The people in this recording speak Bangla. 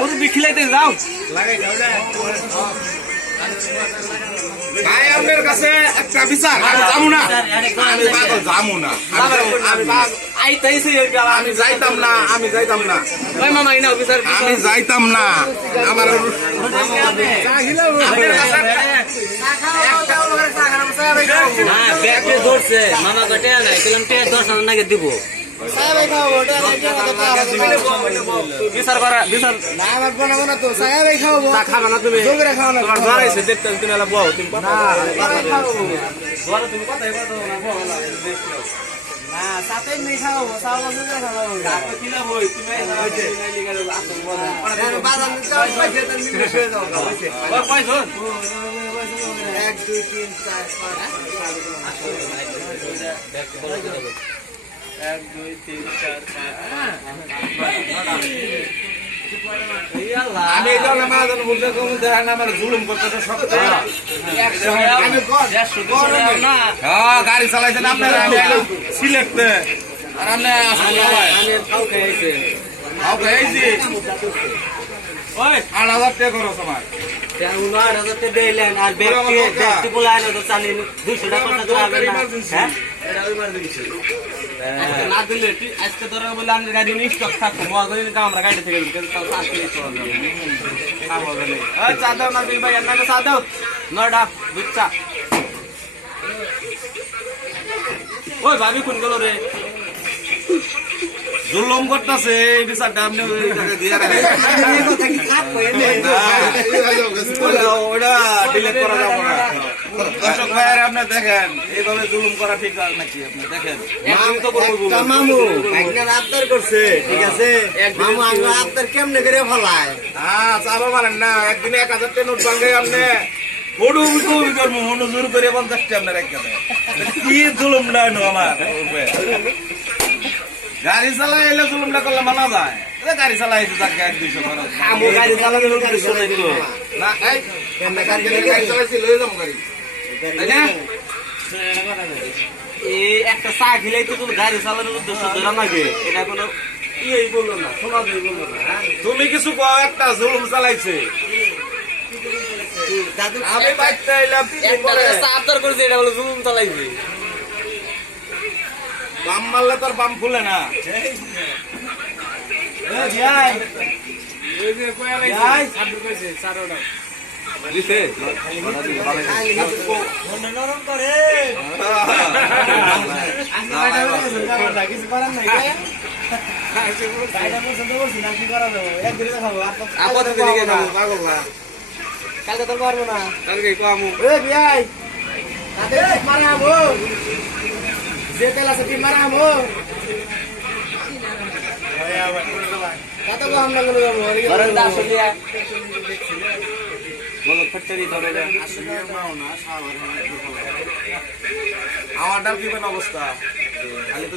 মুরব্বি খিলাইতে যাও ভাই আপনার কাছে একটা বিচার আমি যাবো না আমি পাগল যাবো না আমি যাইতাম না আমি যাইতাম না ওই মামা ইনাও বিচার আমি যাইতাম না আমার ব্যাগকে ধরছে মামা কটে নাই কিলাম টের ধরছে নাকি দিব বিচার করা বিচার না আমার বানাবো না তো সাহেবাই খাওয়াবো তা খাবে না তুমি জোগরে খাওয়া না তোমার জ্বর আইছে দেখতে তুমি এলা বউ তুমি কথা খাওয়াবো জ্বর তুমি কথাই কথা না বউ না না সাথে নেই খাওয়াবো সাওয়া জোগরে খাওয়াবো ডাক্তার কিলা বই তুমি হইছে নাইলি গেল আসল বলা বাজার নিতে পয়সা তো নিতে শুয়ে দাও ওই পয়সা 1 2 3 4 5 1 2 3 4 5 আমি এই জন্য মাজন বলতে কম দেখেন আমার জুলুম করতেছে শক্ত আমি গাড়ি চালাইছেন আপনারা আমি সিলেক্ট আর আপনি আসলে আমি খাও খাইছে খাইছি ওই 8000 টাকা খরচ আমার দিলেন আর ব্যক্তি বলায় তো চালিয়ে 200 টাকা না দিলে আজকে ধরো বলে আমি গাড়ি নিয়ে স্টক থাকবো আমরা গাড়ি থেকে চা দাও না ভাই আপনাকে চা দাও নয়টা বুঝছা ওই ভাবি কোন গেল রে জুলুম করতেছে এই বিচারটা আপনি দিয়ে ওটা ডিলেট করা যাবে না দর্শক ভাইয়ের আপনি দেখেন এইভাবে জুলুম করা ঠিক নাকি আপনি দেখেন মামু একটা আবদার করছে ঠিক আছে মামু আমরা আবদার কেমনে করে ফলায় হ্যাঁ চাবো মানেন না একদিনে 1000 টাকা নোট ভাঙে আপনি মনোজোর করে 50 টাকা আপনার একখানে কি জুলুম না আমার গাড়ি চালাই এলে জুলুমটা করলে মানা যায় গাড়ি চালাই তাকে 1-200 খরচ গাড়ি চালানো গাড়ি শোনাইতো না গাড়ি চালাইছি লয়ে যাবো গাড়ি তাই না এই একটা চা খেলেই তো তুমি গাড়ি চালানোর উদ্দেশ্য ধরা নাকি এটা কোনো ইয়েই বললো না সমাজই বললো না তুমি কিছু কও একটা জুলুম চালাইছে আমি বাইতে এলাম আবদার করেছে এটা বলে জুলুম চালাইছে বাম মারলে তোর বাম খুলে না নরম করে কিছু করার নাই কি করা যাবো একদিনে খাবো কালকে তো পারবো না কালকে কমু বিয়াই মারাবো যে তেল আছে কি মারাবো কত আমরা গেলে যাবো আমার ডাল কি অবস্থা খালি তো